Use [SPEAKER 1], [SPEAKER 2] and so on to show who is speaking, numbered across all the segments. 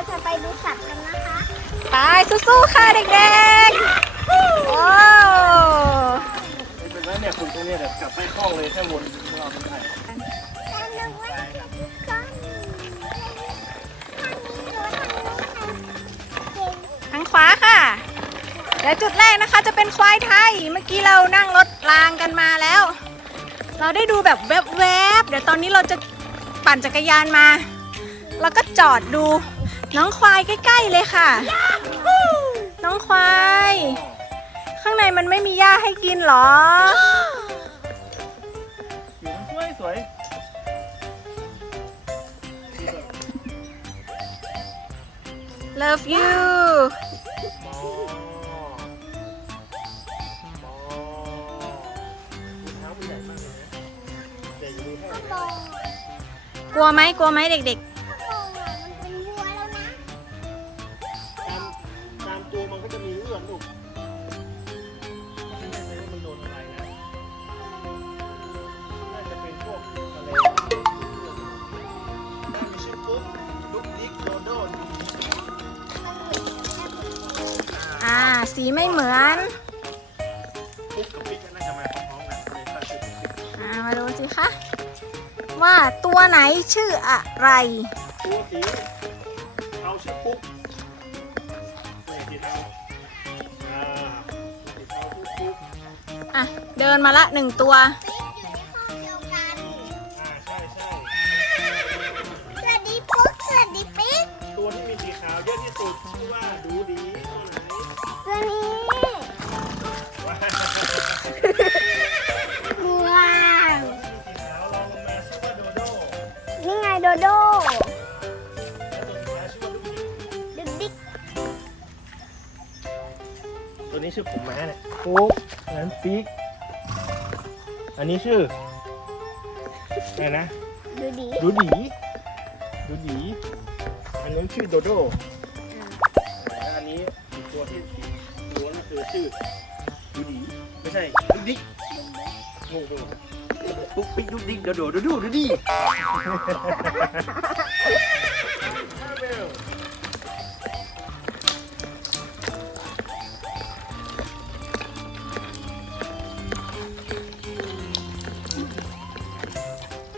[SPEAKER 1] เราจะไปดูสัตว์กันนะคะ
[SPEAKER 2] ไปสู้ๆค่ะเด็กๆว้าว
[SPEAKER 3] ไม่เป็นไรเนี่ยคุณตรงเนี้ยเดี๋ยวกลับไปคล้องเลยแค่วนรอบไม่ได้
[SPEAKER 1] แต่หนูว่าก้อนทางนี้หรือทางนู้นนะเก่ง
[SPEAKER 2] ทางขวาค่ะเดี๋ยวจุดแรกนะคะจะเป็นควายไทย เมื่อกี้เรานั่งรถรางกันมาแล้ว เราได้ดูแบบแวบๆ เดี๋ยวตอนนี้เราจะปั่นจักรยานมา แล้วก็จอดดู น้องควายใกล้ๆเลยค่ะ น้องควาย ข้างในมันไม่มีหญ้าให้กินเหรอ
[SPEAKER 3] อยู่มันสวยสวย
[SPEAKER 2] Love you
[SPEAKER 3] มอมอมือเท้ามันใหญ่มากเลยนะใหญ่อยู่มือแค่
[SPEAKER 1] ข้าง
[SPEAKER 3] ไหน
[SPEAKER 1] บน
[SPEAKER 2] กลัวไหมกลัวไหมเด็ก
[SPEAKER 1] ข้
[SPEAKER 2] สีไม่เหมือน
[SPEAKER 3] ปุ๊บกับปิ๊กน่าจะมาพร้อมๆกันเลยตั้งชื่อปุ๊บปิ๊ก
[SPEAKER 2] อ่ามาดูสิคะว่าตัวไหนชื่ออะไร
[SPEAKER 3] ตัวสีเอาชื่อปุ๊บนี่สีเทาอ่าสีเทาปุ๊บปุ๊บ
[SPEAKER 2] อะ เดินมาละหนึ่งตัว
[SPEAKER 1] เดียวกัน
[SPEAKER 3] อ่าใช่ใช่
[SPEAKER 1] สวัสดีปุ๊กสวัสดีปิ๊ก
[SPEAKER 3] ตัวที่มีสีขาวเยอะที่สุดชื่อว่าดูดี โดโดแล้วตัวสุดท้ายชื่อว่าลูกดิก
[SPEAKER 1] ดึกดิก
[SPEAKER 3] ตัวนี้ชื่อผมม้าเนี่ยปุ๊บอันนั้นปิ๊กอันนี้ชื่ออะไรนะ
[SPEAKER 1] ดูดี
[SPEAKER 3] ดูดี ดูดี อันนั้นชื่อโดโดแล้วอันนี้อีกตัวที่สีล้วนก็คือชื่อดูดี ไม่ใช่ดูดิกงงไปหมดปุ๊กปิ๊กดูดิกโดโดดูดูดูดี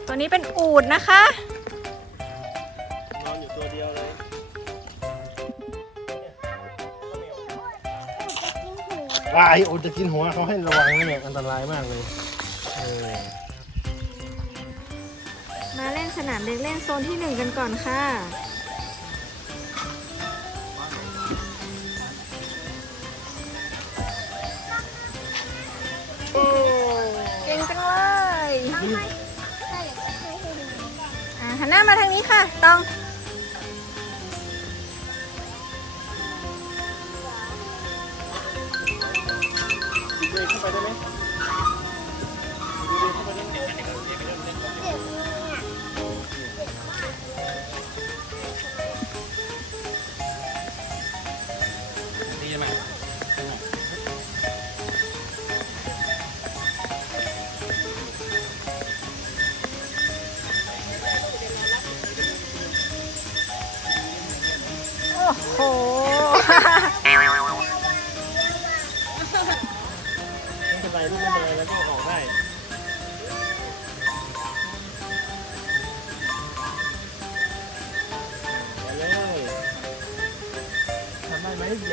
[SPEAKER 2] ตัวนี้เป็นอูดนะคะ
[SPEAKER 3] นอนอยู่ตัวเดียวเลยวายโอจะกินหัวเขาให้ระวังนะเนี่ยอันตรายมากเลย
[SPEAKER 2] มาเล่นสนามเด็กเล่นโซนที่หนึ่งกันก่อนค่ะเก่งจังเลยอะหันหน้ามาทางนี้ค่ะ ตอง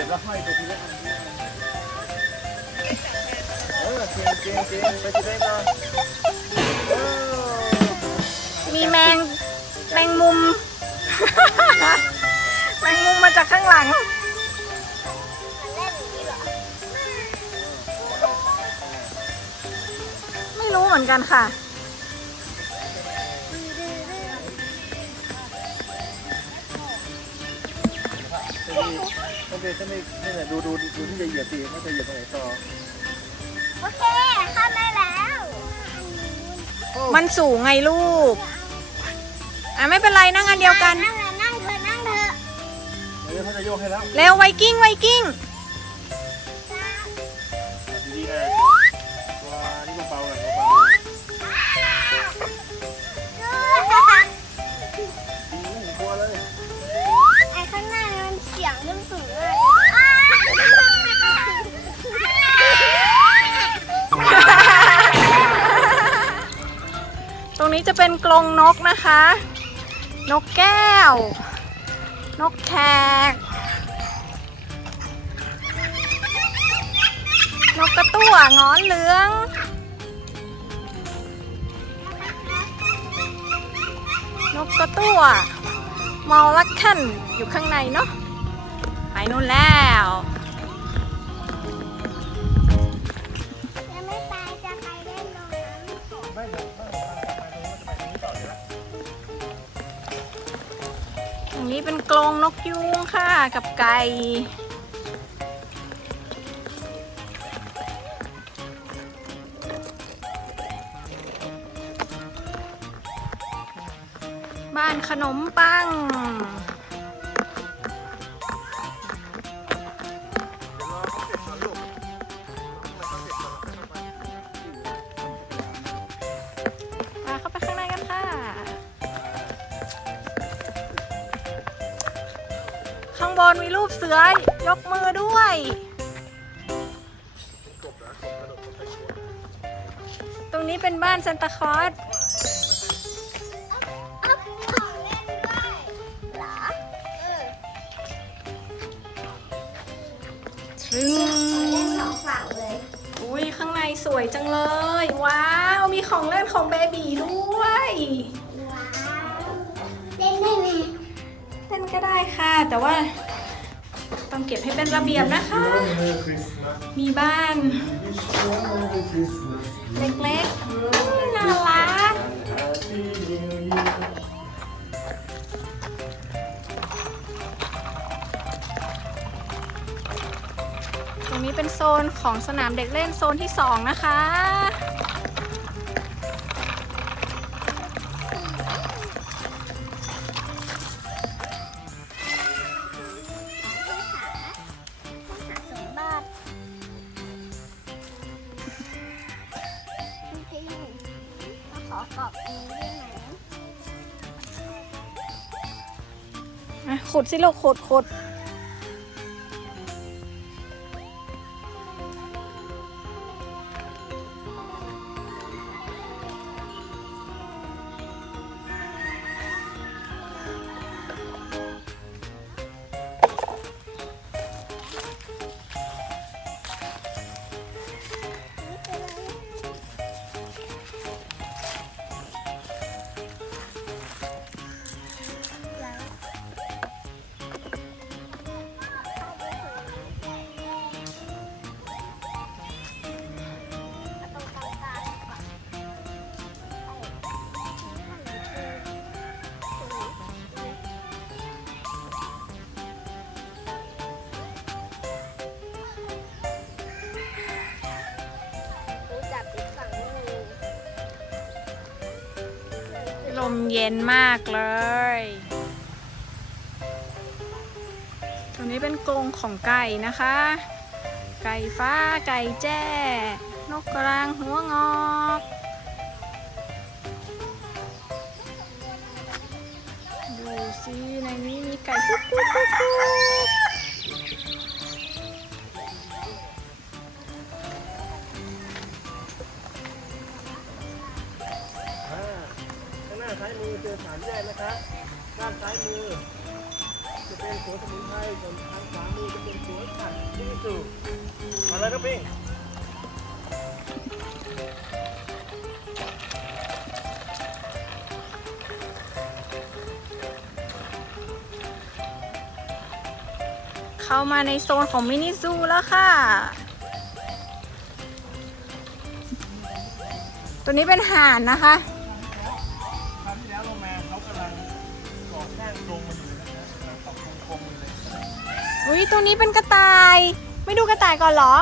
[SPEAKER 3] ไหมเห
[SPEAKER 1] ยี
[SPEAKER 3] ยบแล้วห้อยไปทีละอันเออเก่งเก่งเก่งไปทีได้มาเออ
[SPEAKER 2] มีแมงแมงมุม แมงมุมมาจากข้างหลัง ไม่รู้เหมือนกันค่ะ Thank you.
[SPEAKER 3] โอเคถ้าไม่นี่แหละดูดูดูที่จะเหยียบสิว่าจะเหยียบตรงไหนต่อ
[SPEAKER 1] โอเคเข้าได้แล้ว
[SPEAKER 2] มันสูงไงลูก อะไม่เป็นไรนั่งอันเดียวกัน
[SPEAKER 1] นั่งเลยนั่งเถอะนั่งเถอะ
[SPEAKER 3] เดี๋ยวเขาจะโยกให้แล้ว
[SPEAKER 2] เร็วไวกิ้งไวกิ้ง
[SPEAKER 3] น
[SPEAKER 2] กนะคะนกแก้ว นกแขก นกกระตั้วงอนเหลือง นกกระตั้วมอลลักคันอยู่ข้างในเนาะไปนู่นแล้ว
[SPEAKER 1] นี้
[SPEAKER 3] เป็น
[SPEAKER 2] กรงนกยูงค่ะ กับไก่บ้านขนมปัง
[SPEAKER 3] สือย
[SPEAKER 2] กมือด้วย ตรงนี้เป็นบ้านซันตาคลอส
[SPEAKER 1] เล่นด้วยเหรอ
[SPEAKER 2] ง
[SPEAKER 1] สองฝั่งเลย
[SPEAKER 2] อุ้ยข้างในสวยจังเลย ว้าว มีของเล่นของเบบีด้วย
[SPEAKER 1] ว้าว เล่นได้ไหม
[SPEAKER 2] เล่นก็ได้ค่ะ แต่ว่า ต้องเก็บให้เป็นระเบียบนะคะ มีบ้าน เล็กๆ น่ารัก ตรงนี้เป็นโซนของสนามเด็กเล่นโซนที่ 2 นะคะ
[SPEAKER 1] กรอบอันนี้ได้ไหม
[SPEAKER 2] อะขุดสิลูกขุดขุด
[SPEAKER 1] ล
[SPEAKER 2] มเย็นมากเลยตรงนี้เป็นกรงของไก่นะคะ ไก่ฟ้าไก่แจ้ นกกระรางหัวงอกดูสิในนี้มีไก่ปุ๊บปุ๊บปุ๊บา
[SPEAKER 3] ยมือ จะเป็นสวนสมุนไพรส่วนทางขวามือจะเป็นสวนผักที่สุมาเลยครับพิง
[SPEAKER 2] เข้ามาในโซนของมินิซูแล้วค่ะ ตัวนี้เป็นห่านนะคะ ตัวนี้เป็นกระต่าย ไม่ดูกระต่ายก่อนเหรอ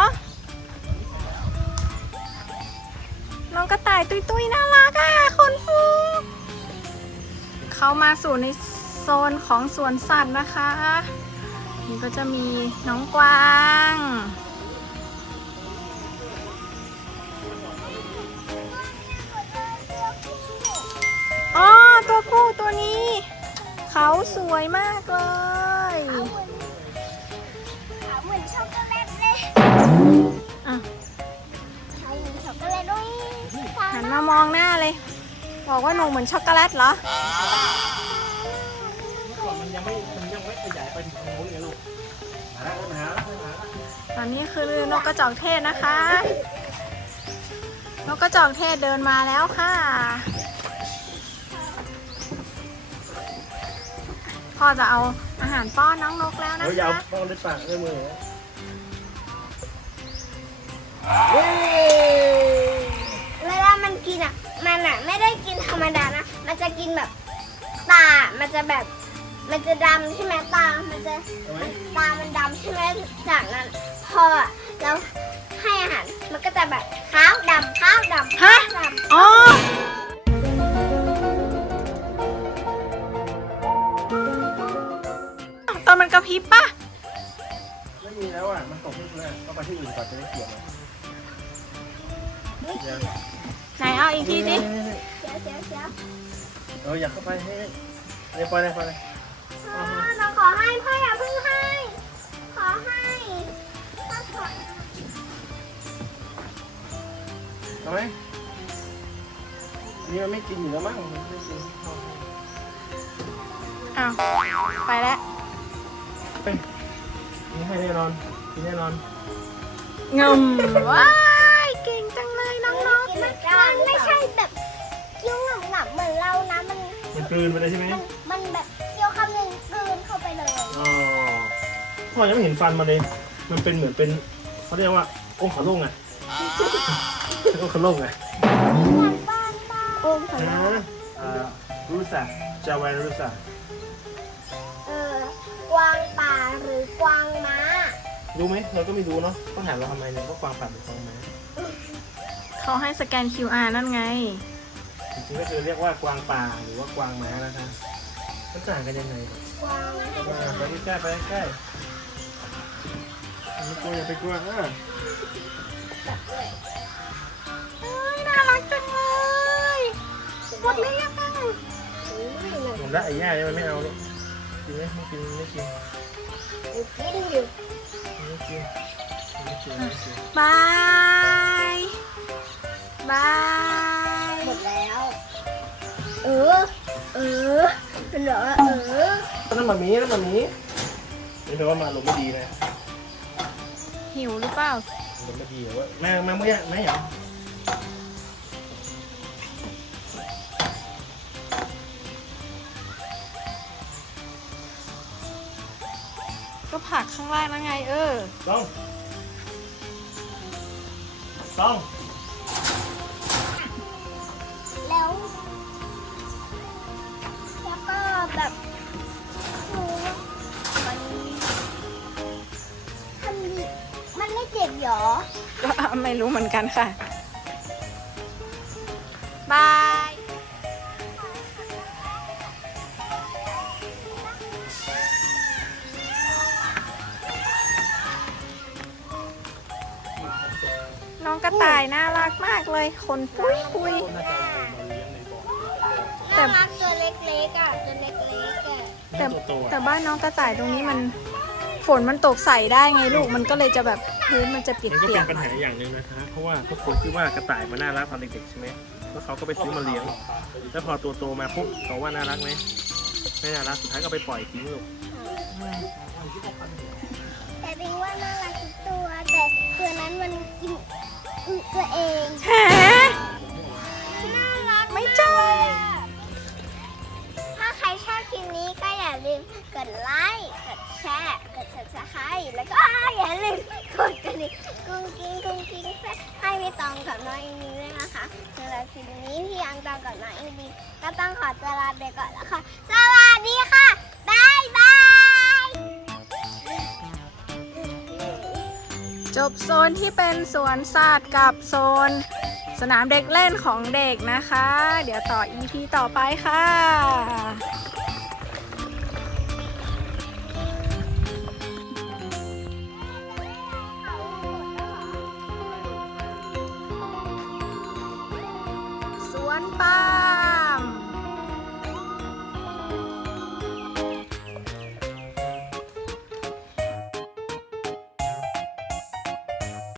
[SPEAKER 2] น้องกระต่ายตุยตุยๆน่ารักอะคนฟูเขามาสู่ในโซนของสวนสัตว์นะคะ นี่ก็จะมีน้องกวางอ๋อตัวผู้ตัวนี้ เขาสวยมากเลย
[SPEAKER 1] หมือนช็อกโกแลตด้วย
[SPEAKER 2] หันมามองหน้าเลย บอกว่าว่าหนูเหมือนช็อกโกแลตเหรอ
[SPEAKER 3] เมื่อก่อนมันยังไม่มันยังไม่ขยายไปถึงตรงนู้นไงลูกหาแล้วหาแล้วหาแล้ว
[SPEAKER 2] ตอนนี้คือนกกระจอกเทศนะคะ นกกระจอกเทศเดินมาแล้วค่ะ พ่อจะเอาอาหารป้อนน้องนกแล้วนะ
[SPEAKER 3] เฮ้ยอยาว
[SPEAKER 2] คะ
[SPEAKER 3] ป้องด้วยปากด้วยมือเฮ้ย
[SPEAKER 1] เวลามันกินอะ มันอะไม่ได้กินธรรมดานะ มันจะกินแบบตา มันจะแบบ มันจะดำใช่ไหมตา มันจะ
[SPEAKER 3] เอาไหม
[SPEAKER 1] ตา มันดำใช่ไหมจากนั้น พออะเราให้อาหาร มันก็จะแบบขาวดำขาวดำขาวดำ
[SPEAKER 2] อ๋อตอนมันกระพริบปะ
[SPEAKER 3] ไม่มีแล้วอะ มันตกที่พื้นก็ไปที่อื่นก่อนจะได้เกี่ยวมันเดี๋ยว
[SPEAKER 2] ไหน เอาอีกทีสิ
[SPEAKER 1] เสียวเสียวเสียว
[SPEAKER 3] เอออยากเข้าไปให้เดี๋ยวปล่อยเลยปล่อยเลย
[SPEAKER 1] พ่อเราขอให้พ่ออย่าเพิ่งให้ ขอให้พ่อขอ
[SPEAKER 3] เอาไหมอันนี่มันไม่กินอยู่แล้วมั้งมันไม่กิน
[SPEAKER 2] อ้าวไปแล้ว
[SPEAKER 3] เป็นนี่ให้แน่นอนกินแน่นอน
[SPEAKER 2] งมว้า เห
[SPEAKER 1] มือนเรานะมัน
[SPEAKER 3] มันกลืนไปเลยใช่ไหม
[SPEAKER 1] มันมันแบบเคี้ยวคำหนึ่งกลืนเข้าไปเลย
[SPEAKER 3] อ๋อพ่อยังไม่เห็นฟันมันเลย มันเป็นเหมือนเป็นเขาเรียกว่าองค์ขาโล่งไงองค์ขาโล่งไง
[SPEAKER 1] บ้านบ้านบ้านโอ้ขอ
[SPEAKER 3] นะ
[SPEAKER 1] โทษ
[SPEAKER 3] อ่ารูซาจาวารูซา
[SPEAKER 1] เออกวางป่าหรือกวางม้า
[SPEAKER 3] รู้ไหมเราก็ไม่รู้เนาะต้องถามเราทำไมเนี่ยว่ากวางป่าหรือกวางม้า
[SPEAKER 2] เขาให้สแกน QR นั่นไง
[SPEAKER 3] จริงๆก็คือเรียกว่ากวางป่าหรือว่ากวางม้านะคะมันต่างกันยังไง
[SPEAKER 1] กวาง
[SPEAKER 3] อ่าไปใกล้ๆไปใกล้ๆไม่กลัวอย่าไปกลัวอ่า
[SPEAKER 2] เอ้ยน่ารักจังเลยหมดเลยยัง
[SPEAKER 3] หมดละไอ้ย่าเนี่ยมันไม่เอาลูกกินไหมไม่กินไม่กิน
[SPEAKER 1] กินอยู่
[SPEAKER 3] ไม่กินไม่กินไม่กิน
[SPEAKER 2] บาย บาย
[SPEAKER 1] หมดแล้วเออ เออมันเหรอเออ
[SPEAKER 3] นั่นมามีนั่นมามีนี่แปลว่ามาลมณ์ไม่ดีนะ
[SPEAKER 2] หิวหรือเปล่า
[SPEAKER 3] ลมณ์ไม่ดีเหรอว่าแม่มาเมื่อไหร่เหรอ
[SPEAKER 2] ก็ผักข้างล่างนั่นไง เออ
[SPEAKER 3] ต้อง ต้อง
[SPEAKER 1] ไม่รู้
[SPEAKER 2] เหมือนกันค่ะ บาย น้องกระต่ายน่ารักมากเลย คนปุ้ยปุ้ย
[SPEAKER 3] น่าจะเอามาเลี้ยงในบ่อ
[SPEAKER 2] แต่
[SPEAKER 1] น่ารักตัวเล็กๆอะตัวเล็กๆอะ
[SPEAKER 2] แต่
[SPEAKER 3] ตัวโต
[SPEAKER 2] แต่
[SPEAKER 3] อะ
[SPEAKER 2] บ้านน้องกระต่ายตรงนี้มัน ฝนมันตกใส่ได้ไงลูกมันก็เลยจะแบบพื้นมันจะเปี
[SPEAKER 3] มันก็
[SPEAKER 2] ย
[SPEAKER 3] เป็
[SPEAKER 2] ก
[SPEAKER 3] นปัญ
[SPEAKER 2] ๆหน่
[SPEAKER 3] หา
[SPEAKER 2] อย
[SPEAKER 3] อย่างหนึ่งนะคะ เพราะว่าทุกคนคิดว่ากระต่ายมันน่ารักตอนเด็กๆใช่ไหมแล้วเขาก็ไปซื้อมาเลี้ยง แล้วพอตัวโตมาปุ๊บเขาว่าน่ารักไหมไม่น่ารัก สุดท้ายก็ไปปล่อยทิ้งลูก
[SPEAKER 1] แต่บิงว่าน่ารักทุกตัว แต่ตัวนั้นมันกินอึตัวเอง
[SPEAKER 2] ฮะ
[SPEAKER 1] น่ารัก
[SPEAKER 2] ไม่ใช่
[SPEAKER 1] ถ้าใครชอบคลิปนี้ก็อย่าลืมกดไลค์กด แชร์ กด subscribe แล้วก็อย่าลืมกดกระดิ่งกุ้งกิ้งกุ้งกิ้งเพื่อให้พี่ตองกับน้องอินดีด้วยนะคะสำหรับคลิปนี้พี่อังตองกับน้องอินดีก็ต้องขอตัวลาไปก่อนแล้วค่ะ สวัสดีค่ะ บ๊ายบาย
[SPEAKER 2] จบโซนที่เป็นสวนสัตว์กับโซน สนามเด็กเล่นของเด็กนะคะ เดี๋ยวต่อ EP ต่อไปค่ะ